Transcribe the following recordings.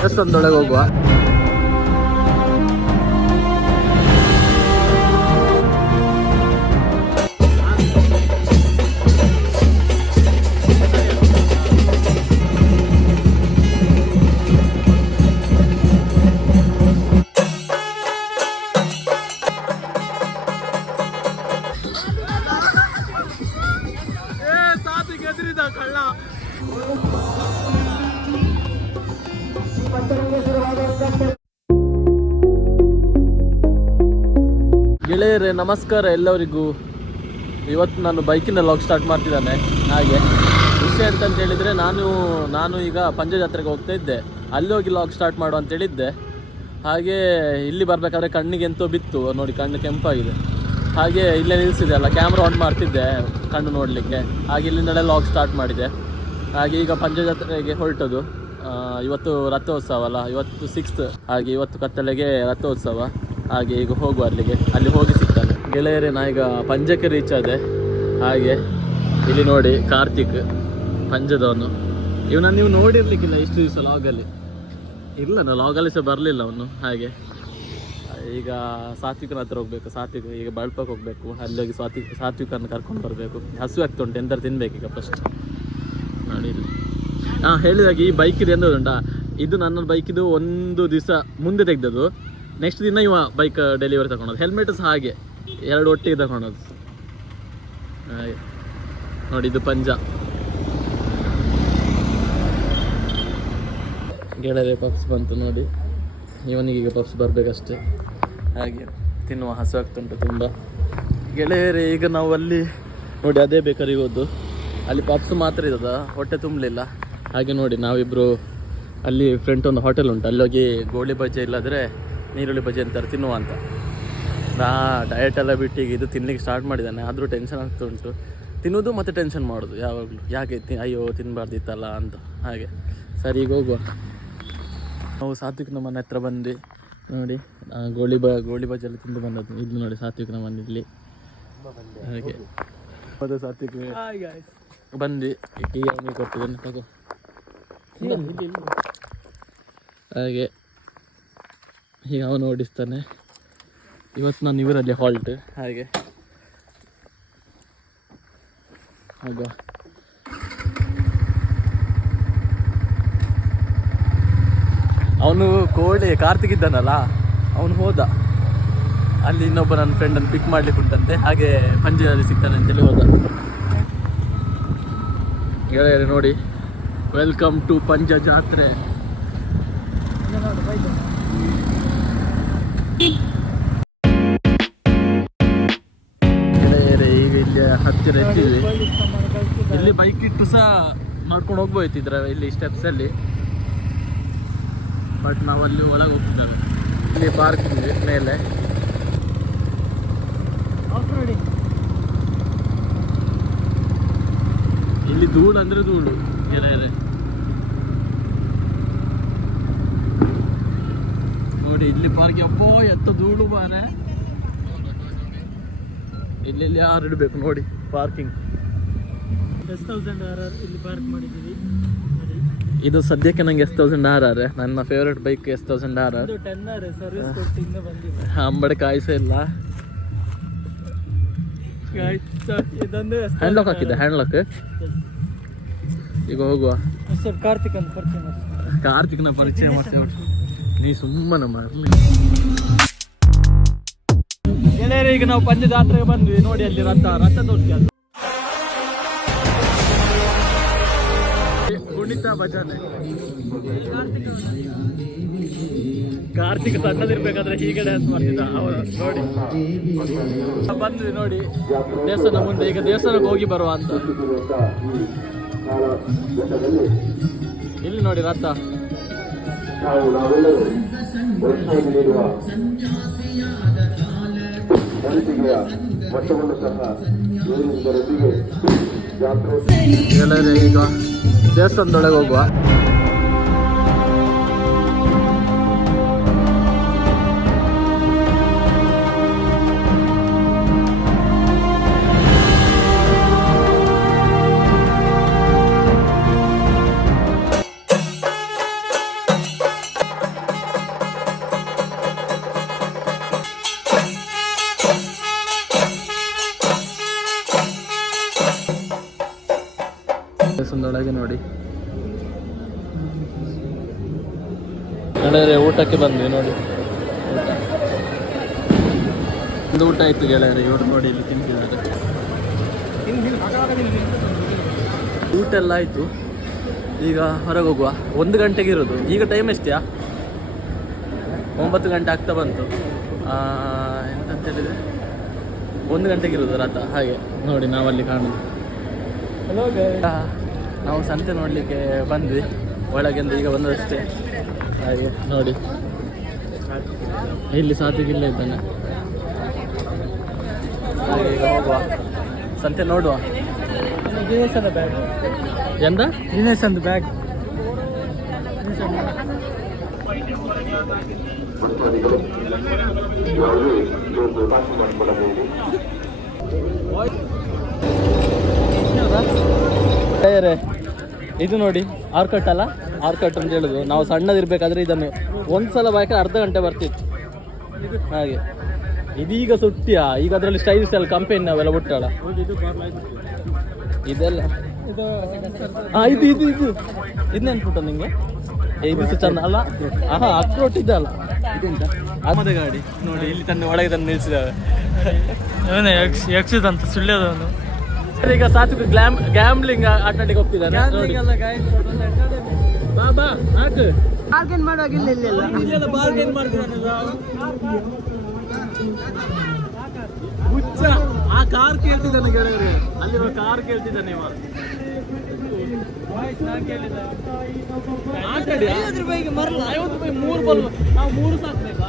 ದೇವಸ್ಥಾನದೊಳಗೆ ಹೋಗುವ. ಗೆಳೆಯರೇ ನಮಸ್ಕಾರ ಎಲ್ಲರಿಗೂ. ಇವತ್ತು ನಾನು ಬೈಕಿನ ಲಾಗ್ ಸ್ಟಾರ್ಟ್ ಮಾಡ್ತಿದ್ದಾನೆ. ಹಾಗೆ ವಿಷಯ ಅಂತಂತ ಹೇಳಿದರೆ ನಾನು ಈಗ ಪಂಜ ಜಾತ್ರೆಗೆ ಹೋಗ್ತಾ ಇದ್ದೆ. ಅಲ್ಲಿ ಹೋಗಿ ಲಾಗ್ ಸ್ಟಾರ್ಟ್ ಮಾಡು ಅಂತ ಹೇಳಿದ್ದೆ. ಹಾಗೆ ಇಲ್ಲಿ ಬರಬೇಕಾದ್ರೆ ಕಣ್ಣಿಗೆ ಎಂತೋ ಬಿತ್ತು ನೋಡಿ, ಕಣ್ಣು ಕೆಂಪಾಗಿದೆ. ಹಾಗೆ ಇಲ್ಲೇ ನಿಲ್ಲಿಸಿದೆ ಅಲ್ಲ, ಕ್ಯಾಮ್ರಾ ಆನ್ ಮಾಡ್ತಿದ್ದೆ ಕಣ್ಣು ನೋಡಲಿಕ್ಕೆ. ಹಾಗೆ ಇಲ್ಲಿಂದಲೇ ಲಾಗ್ ಸ್ಟಾರ್ಟ್ ಮಾಡಿದೆ. ಹಾಗೆ ಈಗ ಪಂಜ ಜಾತ್ರೆಗೆ ಹೊರಟದು. ಇವತ್ತು ರಥೋತ್ಸವ ಅಲ್ಲ, ಇವತ್ತು 6th. ಹಾಗೆ ಇವತ್ತು ಕತ್ತಲೆಗೆ ರಥೋತ್ಸವ. ಹಾಗೆ ಈಗ ಹೋಗುವ ಅಲ್ಲಿ ಹೋಗಿ ಸಿಗ್ತಾನೆ. ಗೆಳೆಯರೇ ನಾ ಈಗ ಪಂಜಕ್ಕೆ ರೀಚ್ ಆದೆ. ಹಾಗೆ ಇಲ್ಲಿ ನೋಡಿ ಕಾರ್ತಿಕ್ ಪಂಜದವನು. ಇವನನ್ನು ನೀವು ನೋಡಿರ್ಲಿಕ್ಕಿಲ್ಲ ಇಷ್ಟು ದಿವಸ ಲಾಗಲ್ಲಿ. ಇಲ್ಲ ನಾ ಲಾಗಲ್ಲಿ ಸಹ ಬರಲಿಲ್ಲ ಅವನು. ಹಾಗೆ ಈಗ ಸಾತ್ವಿಕನ ಹತ್ರ ಹೋಗ್ಬೇಕು. ಸಾತ್ವಿಕ ಈಗ ಬಳ್ಪಕ್ಕೆ ಹೋಗ್ಬೇಕು. ಅಲ್ಲಿ ಹೋಗಿ ಸಾತ್ವಿಕನ್ನು ಕರ್ಕೊಂಡು ಬರಬೇಕು. ಹಸು ಆಗ್ತಾ ಉಂಟು, ಎಂತಾರು ತಿನ್ಬೇಕೀಗ ಫಸ್ಟ್ ನೋಡಿ. ಹೇಳಿದಾಗ ಈ ಬೈಕಿದು ಎಂದದುಂಟಾ, ಇದು ನನ್ನ ಬೈಕಿದು ಒಂದು ದಿವಸ ಮುಂದೆ ತೆಗ್ದದ್ದು. ನೆಕ್ಸ್ಟ್ ದಿನ ಇವ ಬೈಕ್ ಡೆಲಿವರಿ ತಗೊಳೋದು. ಹೆಲ್ಮೆಟ್ ಸಹ ಹಾಗೆ ಎರಡು ಒಟ್ಟಿಗೆ ತಗೊಳೋದು. ಹಾಗೆ ನೋಡಿ ಇದು ಪಂಜ. ಗೆಳೆಯರೆ ಪಪ್ಸ್ ಬಂತು ನೋಡಿ. ಇವನಿಗೀಗ ಪಪ್ಸ್ ಬರಬೇಕಷ್ಟೆ. ಹಾಗೆ ತಿನ್ನುವ ಹಸು ಆಗ್ತುಂಟು ತುಂಬ. ಗೆಳೆಯರೇ ಈಗ ನಾವು ಅಲ್ಲಿ ನೋಡಿ ಅದೇ ಬೇಕರಿಗೆ ಹೋದ್ದು. ಅಲ್ಲಿ ಪಪ್ಸ್ ಮಾತ್ರ ಇದ್ದದ, ಹೊಟ್ಟೆ ತುಂಬಲಿಲ್ಲ. ಹಾಗೆ ನೋಡಿ ನಾವಿಬ್ಬರು ಅಲ್ಲಿ ಫ್ರಂಟ್ ಒಂದು ಹೋಟೆಲ್ ಉಂಟು, ಅಲ್ಲಿ ಹೋಗಿ ಗೋಳಿ ಬಜ್ಜಿ ಇಲ್ಲಾದರೆ ನೀರುಳ್ಳಿ ಬಜ್ಜಿ ಅಂತಾರೆ ತಿನ್ನುವ ಅಂತ. ನಾ ಡಯಟ್ ಎಲ್ಲ ಬಿಟ್ಟು ಈಗ ಇದು ತಿನ್ನಲಿಕ್ಕೆ ಸ್ಟಾರ್ಟ್ ಮಾಡಿದ್ದಾನೆ. ಆದರೂ ಟೆನ್ಷನ್ ಆಗ್ತಾ ಉಂಟು. ತಿನ್ನೋದು ಮತ್ತು ಟೆನ್ಷನ್ ಮಾಡೋದು ಯಾವಾಗಲೂ. ಯಾಕೆ ಅಯ್ಯೋ ತಿನ್ನಬಾರ್ದಿತ್ತಲ್ಲ ಅಂತ. ಹಾಗೆ ಸರಿ ಈಗ ಹೋಗುವ. ನಾವು ಸಾತ್ವಿಕನ ಮನೆ ಹತ್ರ ಬಂದು ನೋಡಿ ಗೋಳಿ ಬಜ್ಜಿ ಎಲ್ಲ ತಿಂದು ಬಂದದ್ದು. ಇಲ್ಲಿ ನೋಡಿ ಸಾತ್ವಿಕನ ಮನೆ ಇಲ್ಲಿ. ಹಾಗೆ ಮತ್ತೆ ಸಾತ್ವಿಕ ಬಂದು ಟೀ ಅವನಿಗೆ ಕೊಟ್ಟಿದ್ದೇನೆ, ತಗೋ. ಹಾಗೆ ಈಗ ಅವನು ಓಡಿಸ್ತಾನೆ. ಇವತ್ತು ನಾನು ಇವರಲ್ಲಿ ಹಾಲ್ಟ್. ಹಾಗೆ ಆಗ ಅವನು ಕೋಳಿ ಕಾರ್ತಿಕ್ ಇದ್ದಾನಲ್ಲ, ಅವನು ಹೋದ ಅಲ್ಲಿ ಇನ್ನೊಬ್ಬ ನನ್ನ ಫ್ರೆಂಡನ್ನು ಪಿಕ್ ಮಾಡ್ಲಿಕ್ಕೆ ಉಂಟಂತೆ. ಹಾಗೆ ಪಂಜದಲ್ಲಿ ಸಿಗ್ತಾನೆ ಅಂತೇಳಿ ಹೋದ. ಗೆಳೆಯರೆ ನೋಡಿ, ವೆಲ್ಕಮ್ ಟು ಪಂಜ ಜಾತ್ರೆ. ಗೆಳೆಯರೆ ಈಗ ಇಲ್ಲಿ ಹತ್ತಿರ ಎತ್ತಿದ್ವಿ. ಇಲ್ಲಿ ಬೈಕ್ ಇಟ್ಟು ಸಹ ಮಾಡ್ಕೊಂಡು ಹೋಗ್ಬೋಯ್ತು ಇಲ್ಲಿ ಸ್ಟೆಪ್ಸಲ್ಲಿ. ಬಟ್ ನಾವಲ್ಲಿ ಒಳಗೆ ಹೋಗ್ತಿದ್ದೇವೆ. ಇಲ್ಲಿ ಪಾರ್ಕಿಂಗ್ ಮೇಲೆ. ಇಲ್ಲಿ ಧೂಳು ಅಂದರೆ ಧೂಳು ಗೆಳೆಯರೆ ನೋಡಿ. ಇಲ್ಲಿ ಪಾರ್ಕ್ ಅಪ್ಪೋ ಎತ್ತ ಧೂಳು ಬಾನೆ. ಇಲ್ಲಿ ಯಾರು ಇಡಬೇಕು ನೋಡಿ ಪಾರ್ಕಿಂಗ್. S1000 ಇಲ್ಲಿ ಪಾರ್ಕ್ ಮಾಡಿದ್ದೀವಿ. ಇದು ಸದ್ಯಕ್ಕೆ ನಂಗೆ S1000 ನನ್ನ ಫೇವ್ರೇಟ್ ಬೈಕ್ S1000 ಸರ್ವಿಸ್ ಕೊಟ್ಟು ಇನ್ನೂ ಬಂದಿದೆ. ಅಂಬಡೆ ಕಾಯಿಸೇ ಇಲ್ಲ. ಹ್ಯಾಂಡ್ಲಾಕ್ ಹಾಕಿದ್ದೆ, ಹ್ಯಾಂಡ್ಲಾಕ್. ಈಗ ಹೋಗುವ. ಕಾರ್ತಿಕ್ನ ಪರಿಚಯ ಮಾಡ್ತೇವೆ. ನೀ ಸುಮ್ಮನೆ ಮಾಡಲಿ. ಗೆಳೆಯರೆ ಈಗ ನಾವು ಪಂಜ ಜಾತ್ರೆಗೆ ಬಂದ್ವಿ ನೋಡಿ. ಅಲ್ಲಿ ರಥ ತೋರಿಸಿ ಕುಣಿತ ಭಜನೆ. ಕಾರ್ತಿಕ್ ಸಣ್ಣದಿರ್ಬೇಕಾದ್ರೆ ಹೀಗೆ ಡ್ಯಾನ್ಸ್ ಮಾಡ್ತಿದ್ದ ಅವರು ನೋಡಿ. ಬಂದ್ವಿ ನೋಡಿ ದೇವಸ್ಥಾನ ಮುಂದೆ. ಈಗ ದೇವಸ್ಥಾನಕ್ಕೆ ಹೋಗಿ ಬರುವ ಅಂತ. ಇಲ್ಲಿ ನೋಡಿ ರಥ. ಎಲ್ಲರೂ ಈಗ ದೇವಸ್ಥಾನದೊಳಗೆ ಹೋಗುವ. ದೇವಸ್ಥಾನದೊಳಗೆ ನೋಡಿ ಗೆಳೆಯರೆ, ಊಟಕ್ಕೆ ಬಂದ್ವಿ ನೋಡಿ. ಒಂದು ಊಟ ಆಯ್ತು ಗೆಳೆಯರೆ, ಇವರು ನೋಡಿ ಇಲ್ಲಿ ತಿಂತಿದ್ದಾರೆ. ಊಟ ಎಲ್ಲ ಆಯ್ತು, ಈಗ ಹೊರಗೆ ಹೋಗುವ. 1 ಗಂಟೆಗೆ ಇರೋದು. ಈಗ ಟೈಮ್ ಎಷ್ಟೆಯಾ? 9 ಗಂಟೆ ಆಗ್ತಾ ಬಂತು. ಎಂತಂತ ಹೇಳಿದರೆ 1 ಗಂಟೆಗೆ ಇರೋದು ರಥ. ಹಾಗೆ ನೋಡಿ ನಾವಲ್ಲಿ ಕಾಣೋದು. ನಾವು ಸಂತೆ ನೋಡಲಿಕ್ಕೆ ಬಂದ್ವಿ, ಒಳಗೆಂದು ಈಗ ಬಂದಷ್ಟೇ. ಹಾಗೆ ನೋಡಿ ಇಲ್ಲಿ ಸಾತಿಗಿಲ್ಲ ಇದ್ದಾನೆ. ಹಾಗೆ ಈಗ ಹೋಗುವ, ಸಂತೆ ನೋಡುವ. ದಿನೇಶನ ಬ್ಯಾಗ್ ಎಂದ? ದಿನೇಶಂದು ಬ್ಯಾಗ್. ಇದು ನೋಡಿ ಆರ್ಕಟ್ ಅಲ್ಲ, ಆರ್ಕಟ್ ಅಂತ ಹೇಳುದು. ನಾವು ಸಣ್ಣದಿರ್ಬೇಕಾದ್ರೆ ಇದನ್ನು ಒಂದ್ಸಲ ಬಾಯ್ಕೆ ಅರ್ಧ ಗಂಟೆ ಬರ್ತಿತ್ತು. ಹಾಗೆ ಇದೀಗ ಸುಟ್ಟಿಯಾ? ಈಗ ಅದರಲ್ಲಿ ಸ್ಟೈಲ್ ಕಂಪೆನಿ ಅವೆಲ್ಲ ಬಿಟ್ಟಾಳ ಇದೆಲ್ಲ. ಇದು ಇದು ಇದು ಇದು ನೆನ್ಪುಂಟ ನಿಂಗೆ? ಇದು ಚಂದ ಅಲ್ಲ? ಅಕ್ರೋಟ್ ಇದಲ್ಲ, ಇದೆಂತ ಅಮ್ಮದ ಗಾಡಿ ನೋಡಿ. ಇಲ್ಲಿ ತಂದು ಒಳಗೆ ತಂದು ನಿಲ್ಸಿದಾವೆ. ಯಕ್ಷದಂತ ಸುಳ್ಳ್ಯದವನು. ಈಗ ಸಾತ್ವಿಕ ಗ್ಯಾಮ್ಲಿಂಗ್ ಆಟಾಡಿಗೆ ಹೋಗ್ತಿದ್ದಾನೆ. ಬಾಬಾ ಹಾಕು. ಬಾರ್ಗೇನ್ ಮಾಡುವಾಗ ಇಲ್ಲ ಬಾರ್ಗೇನ್ ಮಾಡ್ತಿದ್ದಾನಲ್ಲ ಹುಚ್ಚ. ಆ ಕಾರ್ ಕೇಳ್ತಿದ್ದಾನೆ ಗೆಳೆಯರು, ಅಲ್ಲಿ ಕಾರ್ ಕೇಳ್ತಿದ್ದಾನೆ ಇವ. ಆಟಾಡಿ 50 ರೂಪಾಯಿಗೆ ಮರಲ್ಲ. 50 ರೂಪಾಯಿ 3 ಬಲ್. ನಾವು 3 ಸಾಕ್ಬೇಕಾ?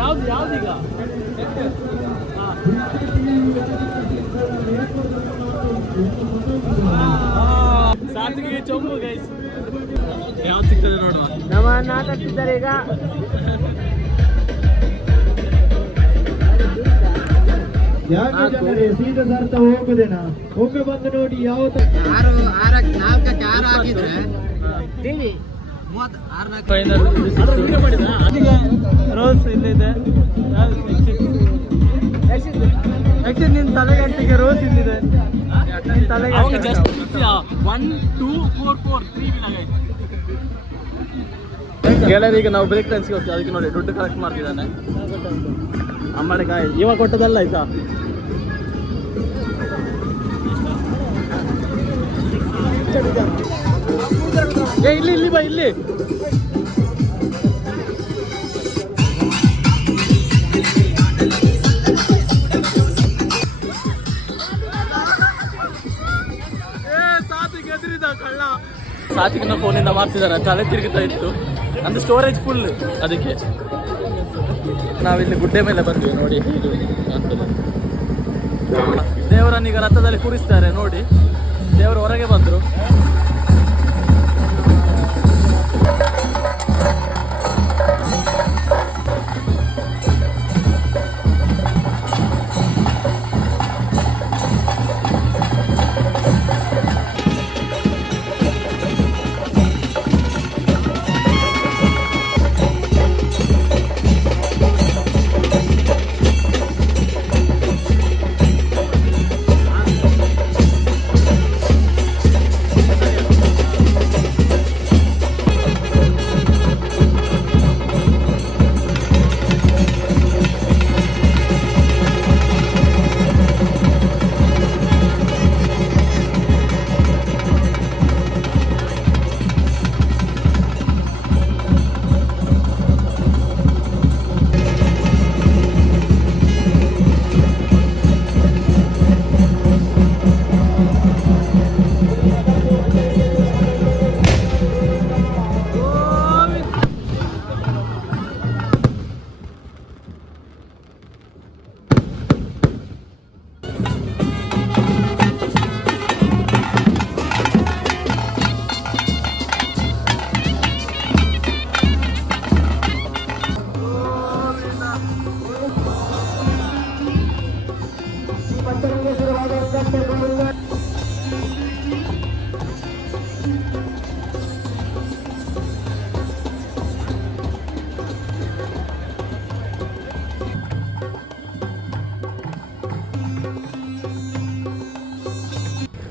ಯಾವ್ದೀಗ ಸಾತಿಗೆ ಚೊಂಬು ಗೈಸ್. ಯಾವ್ದು ಸಿಗ್ತದೆ ನೋಡುವ. ನಮ್ಮ ನಾಟಕ್ತಿದ್ದಾರೆ ಈಗ. ಯಾಕೆ ಜನರೇ ಸೀದಾ ಸರ್ತ ಹೋಗುದೇನಾ? ಒಮ್ಮೆ ಬಂದು ನೋಡಿ. ಯಾವ್ದು ರೋಸ್ ಇಲ್ಲಿದೆ. ನಿನ್ ತಲೆಗಂಟಿಗೆ ರೋಸ್ ಇಲ್ಲಿದೆ. ಗೆಳೆಯರಿಗೆ ನಾವು ಬ್ರೇಕ್ ಟೈಮ್ಸ್ಗೆ ಹೋಗ್ತೀವಿ. ಅದಕ್ಕೆ ನೋಡಿ ದುಡ್ಡು ಕಲೆಕ್ಟ್ ಮಾಡ್ತಿದ್ದಾನೆ. ಅಮ್ಮಡಿಕಾಯಿ ಇವಾಗ ಕೊಟ್ಟದಲ್ಲ ಆಯ್ತಾ? ಇಲ್ಲಿ ಇಲ್ಲಿ ಬಾ ಇಲ್ಲಿ. ಸಾತಿಗಿನ ಫೋನಿಂದ ಮಾಡ್ತಿದ್ದಾರೆ, ತಲೆ ತಿರುಗುತ್ತಾ ಇತ್ತು. ಅಂದ್ರೆ ಸ್ಟೋರೇಜ್ ಫುಲ್. ಅದಕ್ಕೆ ನಾವಿಲ್ಲಿ ಗುಡ್ಡೆ ಮೇಲೆ ಬಂದ್ವಿ ನೋಡಿ. ಇದು ಆಗ್ತದೆ. ದೇವರನ್ನೀಗ ರಥದಲ್ಲಿ ಕೂರಿಸ್ತಾರೆ ನೋಡಿ. ದೇವರು ಹೊರಗೆ ಬಂದರು.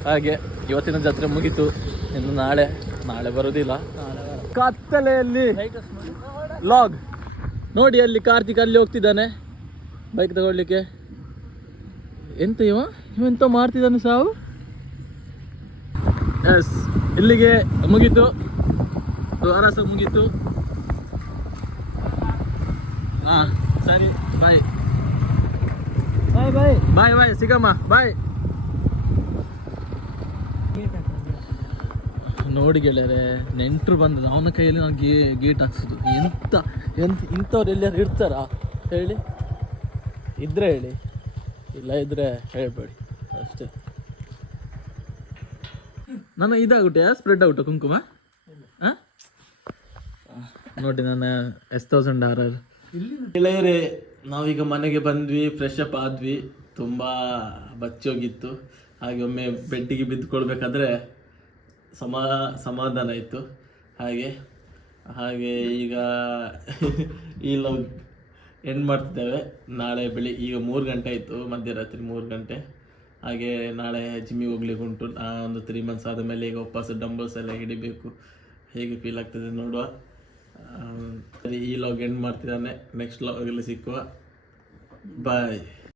ಹಾಗೆ ಇವತ್ತಿನ ಜಾತ್ರೆ ಮುಗೀತು. ಇನ್ನು ನಾಳೆ ಬರೋದಿಲ್ಲ. ಕತ್ತಲೆಯಲ್ಲಿ ಲಾಗ್ ನೋಡಿ, ಅಲ್ಲಿ ಕಾರ್ತಿಕ್ ಅಲ್ಲಿ ಹೋಗ್ತಿದ್ದಾನೆ ಬೈಕ್ ತಗೊಳ್ಳಿಕ್ಕೆ. ಎಂತ ಎಂತ ಮಾಡ್ತಿದ್ದಾನೆ ಸಾವು. ಎಸ್, ಇಲ್ಲಿಗೆ ಮುಗೀತು, ದ್ವಾರಸ ಮುಗೀತು. ಹಾಂ ಸರಿ, ಬಾಯ್ ಬಾಯ್ ಬಾಯ್. ಬಾಯ್ ಬಾಯ್, ಸಿಗಮ್ಮ, ಬಾಯ್. ನೋಡಿ ಗೆಳೆಯರೆ, ನೆಂಟರು ಬಂದದ್ದು ಅವನ ಕೈಯಲ್ಲಿ ನಾವು ಗೇಟ್ ಹಾಕ್ಸೋದು. ಇಂಥವ್ರು ಎಲ್ಲಾರು ಇರ್ತಾರಾ ಹೇಳಿ? ಇದ್ರೆ ಹೇಳಿ, ಇಲ್ಲ ಇದ್ರೆ ಹೇಳ್ಬೇಡಿ ಅಷ್ಟೇ. ನಾನು ಇದಾಗ್ಬಿಟ್ಟೆ, ಸ್ಪ್ರೆಡ್ ಔಟು ಕುಂಕುಮ. ಹಾಂ ನೋಡಿ, ನಾನು S1000 ಗೆಳೆಯರೇ, ನಾವೀಗ ಮನೆಗೆ ಬಂದ್ವಿ, ಫ್ರೆಶ್ ಅಪ್ ಆದ್ವಿ. ತುಂಬ ಬಚ್ಚೋಗಿತ್ತು. ಹಾಗೆ ಒಮ್ಮೆ ಬೆಡ್ಡಿಗೆ ಬಿದ್ದುಕೊಳ್ಬೇಕಾದ್ರೆ ಸಮಾಧಾನ ಆಯಿತು. ಹಾಗೆ ಈಗ ಈ ಲಾಗ್ ಎಂಡ್ ಮಾಡ್ತಿದ್ದೇವೆ. ನಾಳೆ ಈಗ 3 ಗಂಟೆ ಆಯಿತು, ಮಧ್ಯರಾತ್ರಿ 3 ಗಂಟೆ. ಹಾಗೆ ನಾಳೆ ಜಿಮ್ಮಿಗೆ ಹೋಗ್ಲಿಕ್ಕೆ ಉಂಟು. ಒಂದು 3 ಮಂತ್ಸ್ ಆದ ಮೇಲೆ ಈಗ ವಾಪಸ್ ಡಂಬಲ್ಸ್ ಎಲ್ಲ ಹಿಡಿಬೇಕು. ಹೇಗೆ ಫೀಲ್ ಆಗ್ತದೆ ನೋಡುವ. ಸರಿ, ಈ ಲಾಗ್ ಎಂಡ್ ಮಾಡ್ತಿದ್ದಾನೆ. ನೆಕ್ಸ್ಟ್ ಲಾಗಲ್ಲಿ ಸಿಕ್ಕುವ. ಬಾಯ್.